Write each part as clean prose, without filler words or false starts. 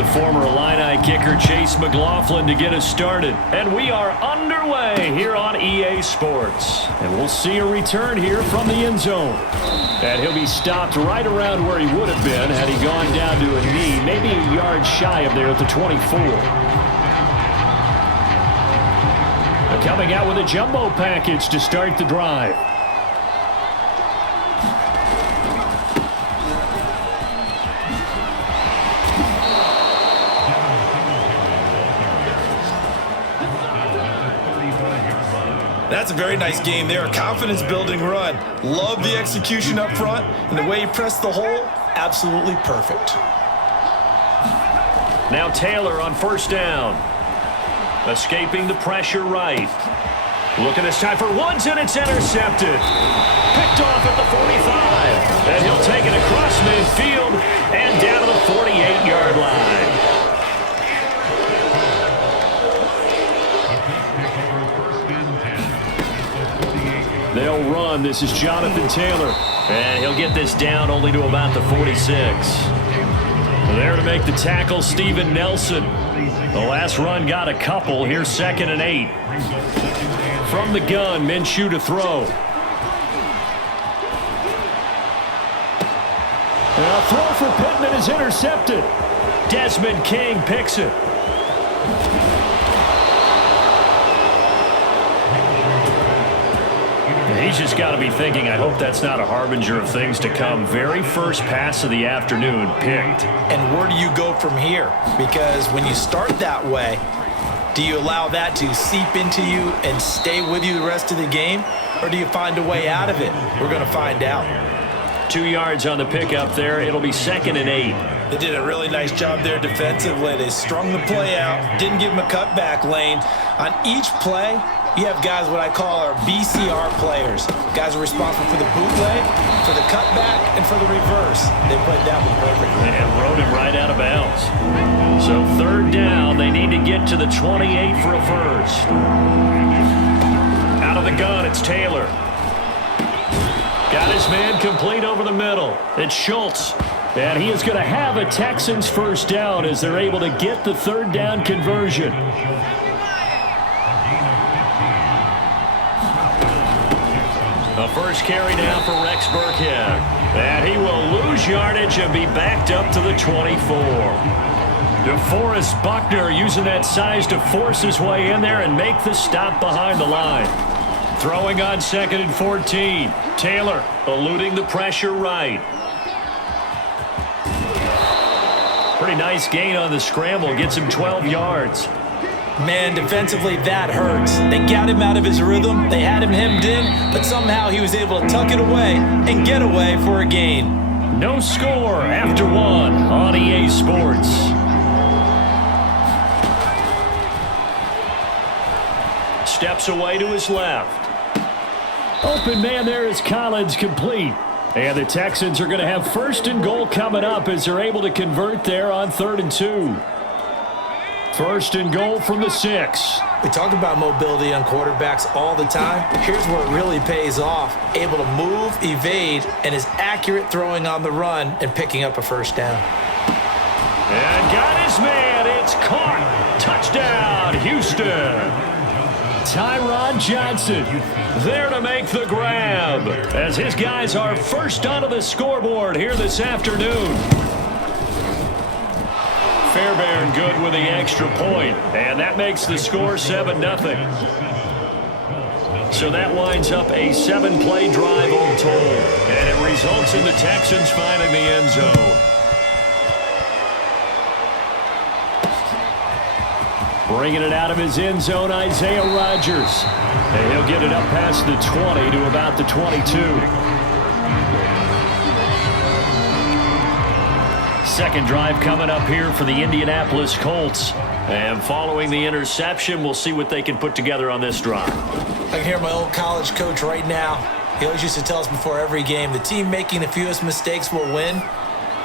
the former Illini kicker Chase McLaughlin to get us started. And we are underway here on EA Sports. And we'll see a return here from the end zone. And he'll be stopped right around where he would have been had he gone down to a knee, maybe a yard shy of there at the 24. Coming out with a jumbo package to start the drive. That's a very nice game there. A confidence-building run. Love the execution up front, and the way he pressed the hole, absolutely perfect. Now Taylor on first down. Escaping the pressure right. Looking this time for Woods, and it's intercepted. Picked off at the 45. And he'll take it across midfield and down to the 48-yard line. They'll run. This is Jonathan Taylor. And he'll get this down only to about the 46. There to make the tackle, Steven Nelson. The last run got a couple. Here's 2nd and 8. From the gun, Minshew to throw. A throw for Pittman is intercepted. Desmond King picks it. He's just got to be thinking, I hope that's not a harbinger of things to come. Very first pass of the afternoon picked. And where do you go from here? Because when you start that way, do you allow that to seep into you and stay with you the rest of the game? Or do you find a way out of it? We're going to find out. 2 yards on the pickup there. It'll be 2nd and 8. They did a really nice job there defensively. They strung the play out, didn't give him a cutback lane. On each play, you have guys what I call our BCR players. Guys are responsible for the bootleg, for the cutback, and for the reverse. They played that one perfectly. And rode him right out of bounds. So 3rd down, they need to get to the 28 for a first. Out of the gun, it's Taylor. Got his man complete over the middle. It's Schultz. And he is going to have a Texans first down as they're able to get the 3rd down conversion. The first carry now for Rex Burkhead. And he will lose yardage and be backed up to the 24. DeForest Buckner using that size to force his way in there and make the stop behind the line. Throwing on 2nd and 14. Taylor eluding the pressure right. Pretty nice gain on the scramble. Gets him 12 yards. Man, defensively, that hurts. They got him out of his rhythm. They had him hemmed in, but somehow he was able to tuck it away and get away for a gain. No score after 1 on EA Sports. Steps away to his left. Open man there is Collins, complete. And the Texans are going to have 1st and goal coming up as they're able to convert there on 3rd and 2. 1st and goal from the 6. We talk about mobility on quarterbacks all the time. Here's where it really pays off. Able to move, evade, and is accurate throwing on the run and picking up a first down. And got his man. It's caught. Touchdown, Houston. Tyron Johnson there to make the grab as his guys are first onto the scoreboard here this afternoon. Fairbairn good with the extra point, and that makes the score 7-0. So that winds up a 7-play drive all told, and it results in the Texans finding the end zone. Bringing it out of his end zone, Isaiah Rodgers. And he'll get it up past the 20 to about the 22. Second drive coming up here for the Indianapolis Colts. And following the interception, we'll see what they can put together on this drive. I can hear my old college coach right now. He always used to tell us before every game, the team making the fewest mistakes will win.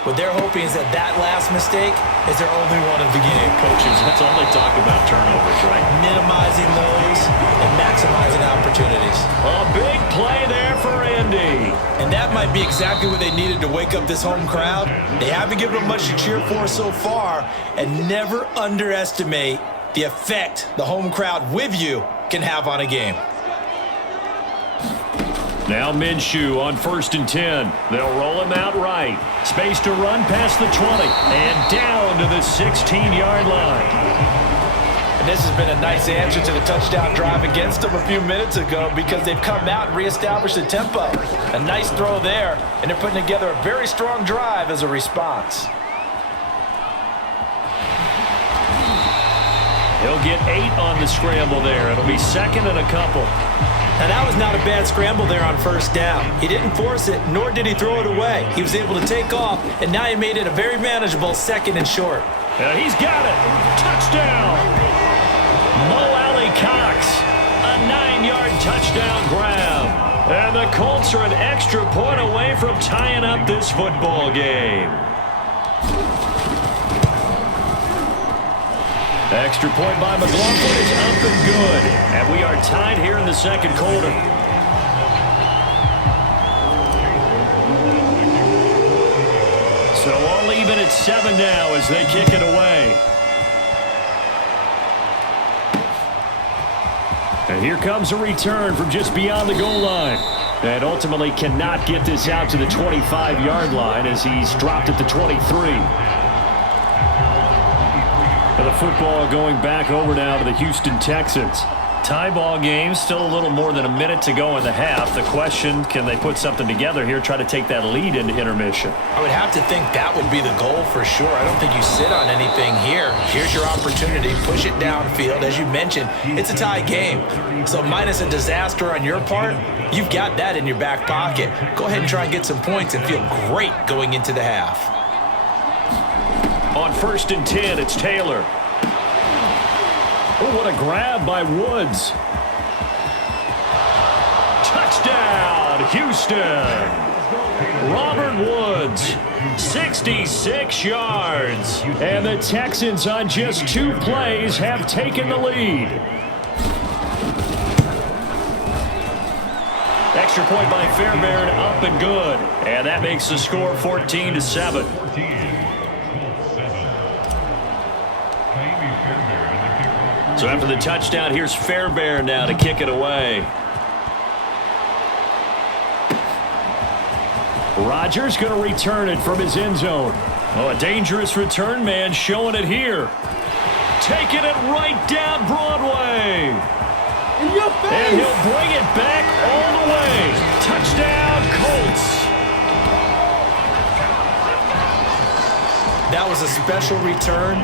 What they're hoping is that that last mistake is their only one of the game. Coaches, that's all they talk about, turnovers, right? Minimizing those and maximizing opportunities. A big play there for 70. And that might be exactly what they needed to wake up this home crowd. They haven't given them much to cheer for so far, and never underestimate the effect the home crowd with you can have on a game. Now Minshew on 1st and 10. They'll roll him out right. Space to run past the 20 and down to the 16-yard line. And this has been a nice answer to the touchdown drive against them a few minutes ago because they've come out and reestablished the tempo. A nice throw there, and they're putting together a very strong drive as a response. He'll get 8 on the scramble there. It'll be 2nd and a couple. Now that was not a bad scramble there on 1st down. He didn't force it, nor did he throw it away. He was able to take off, and now he made it a very manageable 2nd and short. He's got it. Touchdown. Mo Alley Cox, a 9-yard touchdown grab. And the Colts are an extra point away from tying up this football game. Extra point by McLaughlin is up and good. And we are tied here in the 2nd quarter. So all even at 7 now as they kick it away. And here comes a return from just beyond the goal line. And ultimately cannot get this out to the 25-yard line as he's dropped at the 23. And the football going back over now to the Houston Texans. Tie ball game, still a little more than a minute to go in the half. The question, can they put something together here, try to take that lead into intermission? I would have to think that would be the goal for sure. I don't think you sit on anything here. Here's your opportunity. Push it downfield. As you mentioned, it's a tie game. So minus a disaster on your part, you've got that in your back pocket. Go ahead and try and get some points and feel great going into the half. On 1st and 10, it's Taylor. Oh, what a grab by Woods. Touchdown, Houston. Robert Woods, 66 yards. And the Texans on just 2 plays have taken the lead. Extra point by Fairbairn, up and good. And that makes the score 14-7. So after the touchdown, here's Fairbairn now to kick it away. Rodgers going to return it from his end zone. Oh, a dangerous return man showing it here. Taking it right down Broadway. In your face. And he'll bring it back all the way. Touchdown, Colts. That was a special return,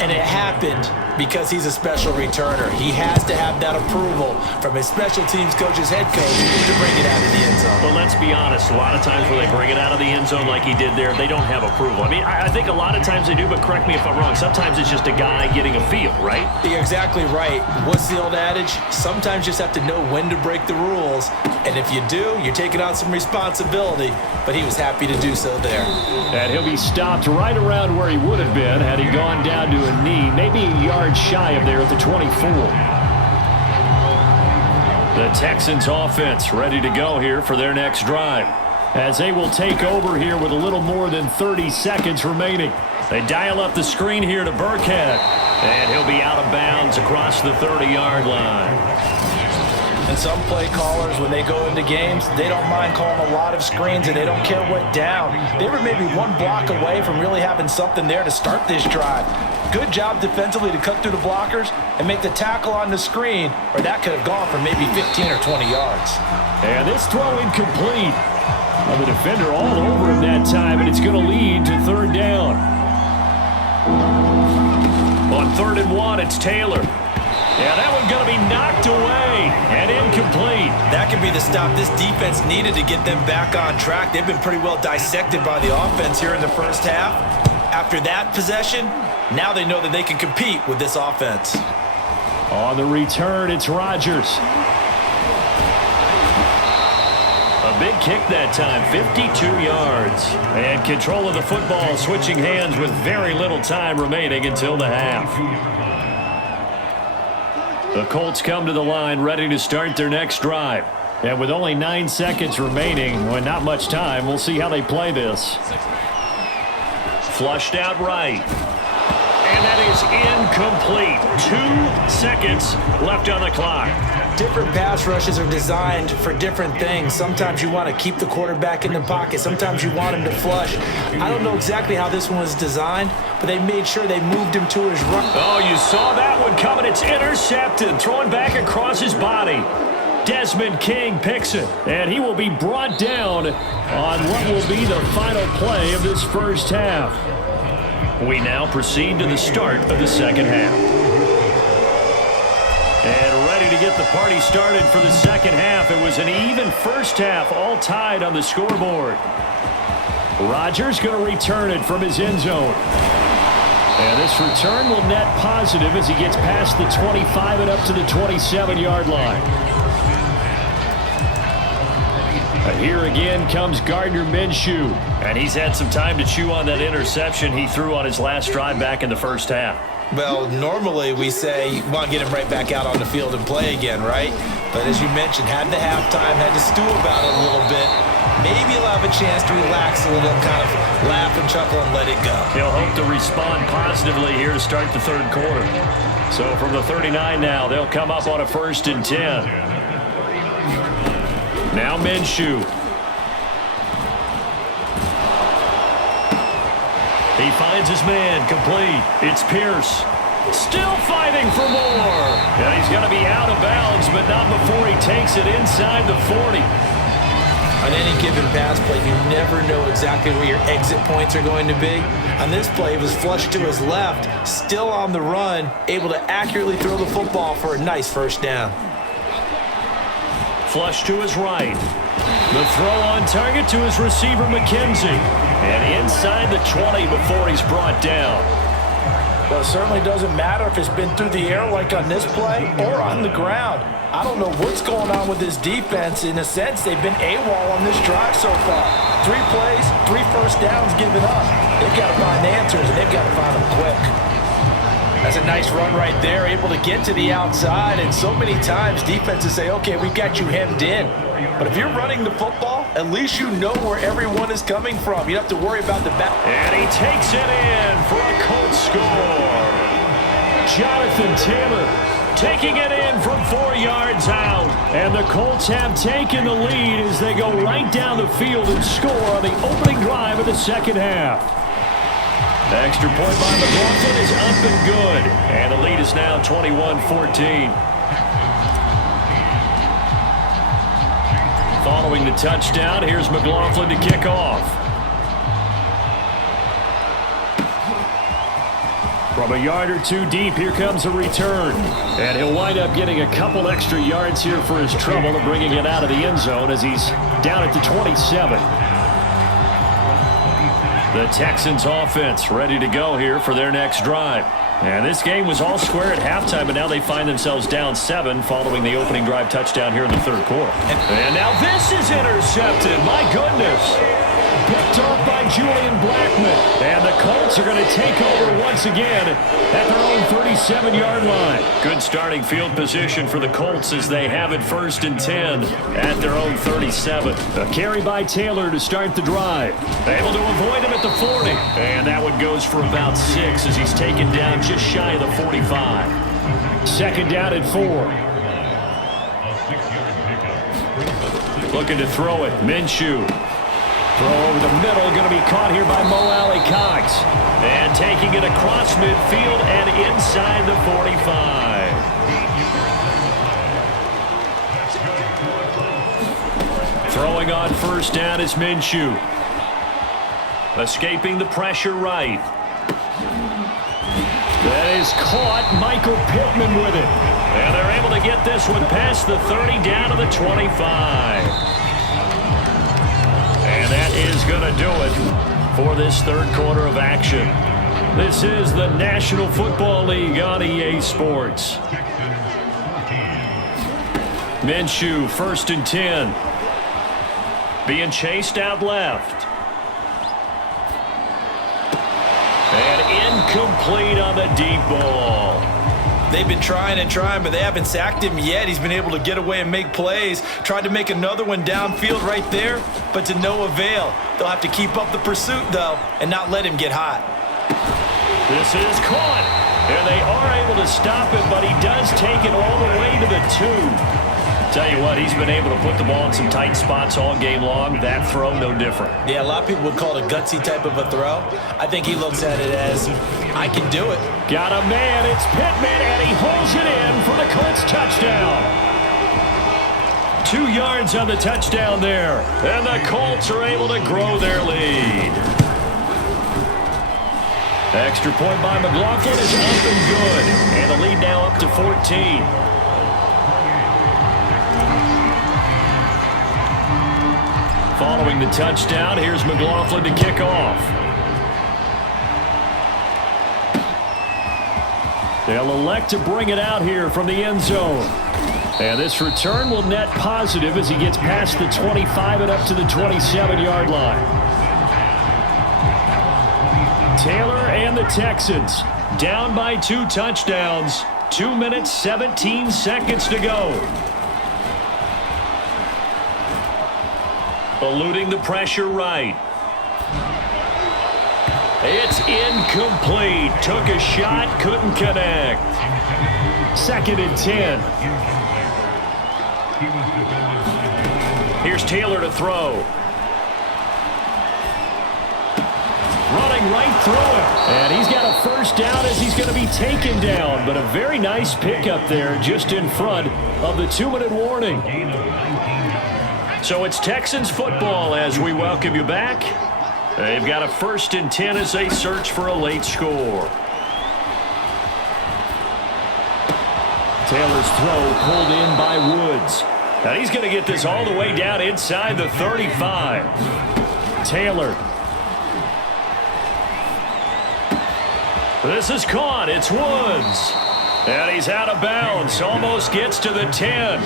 and it happened because he's a special returner. He has to have that approval from his special teams coach's head coach to bring it out of the end zone. But let's be honest, a lot of times when they bring it out of the end zone like he did there, they don't have approval. I mean, I think a lot of times they do, but correct me if I'm wrong. Sometimes it's just a guy getting a feel, right? You're exactly right. What's the old adage? Sometimes you just have to know when to break the rules. And if you do, you're taking on some responsibility. But he was happy to do so there. And he'll be stopped right around where he would have been had he gone down to a knee, maybe a yard shy of there at the 24. The Texans offense ready to go here for their next drive, as they will take over here with a little more than 30 seconds remaining. They dial up the screen here to Burkhead, and he'll be out of bounds across the 30-yard line. And some play callers, when they go into games, they don't mind calling a lot of screens, and they don't care what down. They were maybe one block away from really having something there to start this drive. Good job defensively to cut through the blockers and make the tackle on the screen, or that could have gone for maybe 15 or 20 yards. And this throw incomplete. Well, the defender all over him that time, and it's going to lead to 3rd down. On 3rd and 1, it's Taylor. Yeah, that one's going to be knocked away and incomplete. That could be the stop this defense needed to get them back on track. They've been pretty well dissected by the offense here in the first half. After that possession, now they know that they can compete with this offense. On the return, it's Rodgers. A big kick that time, 52 yards. And control of the football, switching hands with very little time remaining until the half. The Colts come to the line ready to start their next drive. And with only 9 seconds remaining, well, not much time, we'll see how they play this. Flushed out right. And that is incomplete. 2 seconds left on the clock. Different pass rushes are designed for different things. Sometimes you want to keep the quarterback in the pocket. Sometimes you want him to flush. I don't know exactly how this one was designed, but they made sure they moved him to his right. Oh, you saw that one coming. It's intercepted. Throwing back across his body. Desmond King picks it, and he will be brought down on what will be the final play of this first half. We now proceed to the start of the second half. And ready to get the party started for the second half. It was an even first half, all tied on the scoreboard. Rodgers going to return it from his end zone. And this return will net positive as he gets past the 25 and up to the 27-yard line. Here again comes Gardner Minshew. And he's had some time to chew on that interception he threw on his last drive back in the first half. Well, normally we say you want to get him right back out on the field and play again, right? But as you mentioned, had the halftime, had to stew about it a little bit. Maybe he'll have a chance to relax a little, kind of laugh and chuckle and let it go. He'll hope to respond positively here to start the third quarter. So from the 39 now, they'll come up on a 1st and 10. Now Minshew. He finds his man, complete. It's Pierce. Still fighting for more. And he's going to be out of bounds, but not before he takes it inside the 40. On any given pass play, you never know exactly where your exit points are going to be. On this play, it was flushed to his left, still on the run, able to accurately throw the football for a nice first down. Flush to his right. The throw on target to his receiver, McKenzie. And inside the 20 before he's brought down. Well, it certainly doesn't matter if it's been through the air like on this play or on the ground. I don't know what's going on with this defense. In a sense, they've been AWOL on this drive so far. 3 plays, 3 first downs given up. They've got to find answers, and they've got to find them quick. That's a nice run right there, able to get to the outside. And so many times defenses say, okay, we've got you hemmed in. But if you're running the football, at least you know where everyone is coming from. You don't have to worry about the back. And he takes it in for a Colts score. Jonathan Taylor taking it in from 4 yards out. And the Colts have taken the lead as they go right down the field and score on the opening drive of the second half. The extra point by McLaughlin is up and good. And the lead is now 21-14. Following the touchdown, here's McLaughlin to kick off. From a yard or 2 deep, here comes a return. And he'll wind up getting a couple extra yards here for his trouble of bringing it out of the end zone as he's down at the 27. The Texans offense ready to go here for their next drive. And this game was all square at halftime, but now they find themselves down 7 following the opening drive touchdown here in the third quarter. And now this is intercepted. My goodness. Picked off by Julian Blackmon. And the Colts are going to take over once again at their own 37-yard line. Good starting field position for the Colts as they have it 1st and 10 at their own 37. A carry by Taylor to start the drive. Able to avoid him at the 40. And that one goes for about 6 as he's taken down just shy of the 45. 2nd down at 4. Looking to throw it. Minshew. Throw over the middle, going to be caught here by Mo Alley Cox. And taking it across midfield and inside the 45. Throwing on 1st down is Minshew. Escaping the pressure right. That is caught. Michael Pittman with it. And they're able to get this one past the 30 down to the 25. And that is going to do it for this third quarter of action. This is the National Football League on EA Sports. Minshew, 1st and 10. Being chased out left. And incomplete on the deep ball. They've been trying and trying, but they haven't sacked him yet. He's been able to get away and make plays. Tried to make another one downfield right there, but to no avail. They'll have to keep up the pursuit, though, and not let him get hot. This is caught, and they are able to stop him, but he does take it all the way to the 2. Tell you what, he's been able to put the ball in some tight spots all game long. That throw, no different. Yeah, a lot of people would call it a gutsy type of a throw. I think he looks at it as, I can do it. Got a man, it's Pittman, and he holds it in for the Colts touchdown. 2 yards on the touchdown there, and the Colts are able to grow their lead. Extra point by McLaughlin is up and good, and the lead now up to 14. Following the touchdown, here's McLaughlin to kick off. They'll elect to bring it out here from the end zone. And this return will net positive as he gets past the 25 and up to the 27-yard line. Taylor and the Texans down by 2 touchdowns. 2 minutes, 17 seconds to go. Eluding the pressure right. It's incomplete. Took a shot, couldn't connect. 2nd and 10. Here's Taylor to throw. Running right through him. And he's got a first down as he's going to be taken down. But a very nice pickup there just in front of the 2-minute warning. So it's Texans football as we welcome you back. They've got a 1st and 10 as they search for a late score. Taylor's throw pulled in by Woods. And he's going to get this all the way down inside the 35. Taylor. This is caught. It's Woods. And he's out of bounds. Almost gets to the 10.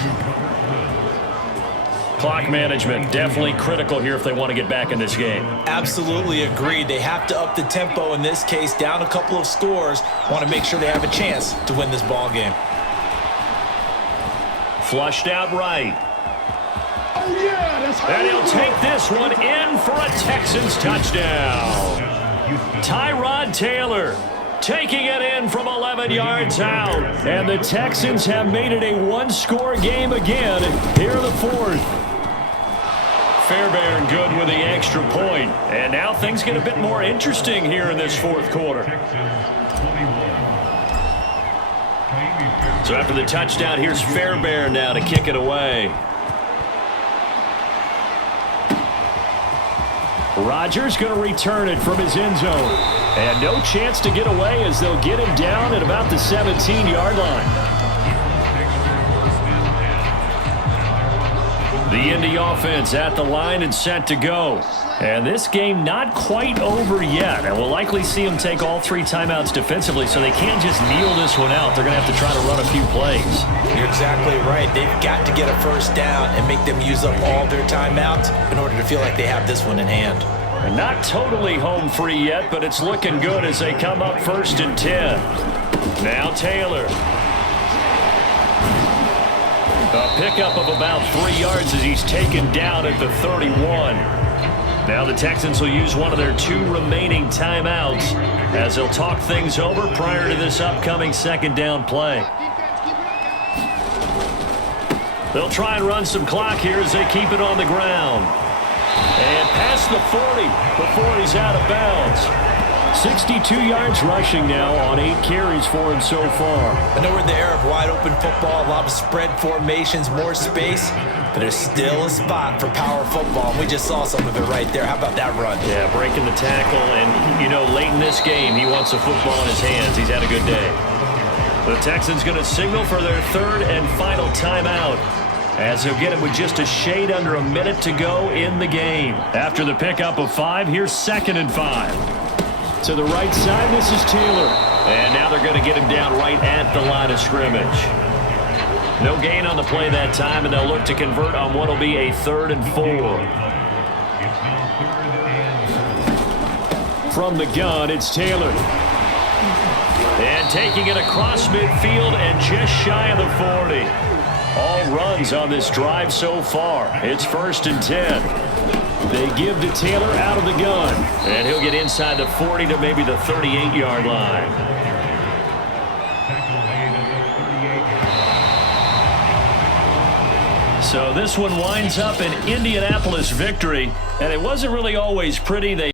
Clock management definitely critical here if they want to get back in this game. Absolutely agreed. They have to up the tempo in this case, down a couple of scores. Want to make sure they have a chance to win this ball game. Flushed out right. Oh, yeah, that's how and he'll take this one in for a Texans touchdown. Tyrod Taylor taking it in from 11 yards out. And the Texans have made it a 1-score game again here in the 4th. Fairbairn good with the extra point. And now things get a bit more interesting here in this 4th quarter. So after the touchdown, here's Fairbairn now to kick it away. Rodgers going to return it from his end zone. And no chance to get away as they'll get him down at about the 17-yard line. The Indy offense at the line and set to go. And this game not quite over yet. And we'll likely see them take all 3 timeouts defensively, so they can't just kneel this one out. They're going to have to try to run a few plays. You're exactly right. They've got to get a first down and make them use up all their timeouts in order to feel like they have this one in hand. And not totally home free yet, but it's looking good as they come up 1st and 10. Now Taylor. A pickup of about 3 yards as he's taken down at the 31. Now the Texans will use one of their 2 remaining timeouts as they'll talk things over prior to this upcoming 2nd down play. They'll try and run some clock here as they keep it on the ground. And past the 40 before he's out of bounds. 62 yards rushing now on 8 carries for him so far. I know we're in the era of wide-open football, a lot of spread formations, more space, but there's still a spot for power football, and we just saw some of it right there. How about that run? Yeah, breaking the tackle, and, you know, late in this game, he wants the football in his hands. He's had a good day. The Texans going to signal for their 3rd and final timeout, as he'll get it with just a shade under a minute to go in the game. After the pickup of 5, here's 2nd and 5. To the right side, this is Taylor. And now they're going to get him down right at the line of scrimmage. No gain on the play that time, and they'll look to convert on what will be a 3rd and 4. From the gun, it's Taylor. And taking it across midfield and just shy of the 40. All runs on this drive so far. It's 1st and 10. They give to Taylor out of the gun. And he'll get inside the 40 to maybe the 38-yard line. So this one winds up an Indianapolis victory, and it wasn't really always pretty. They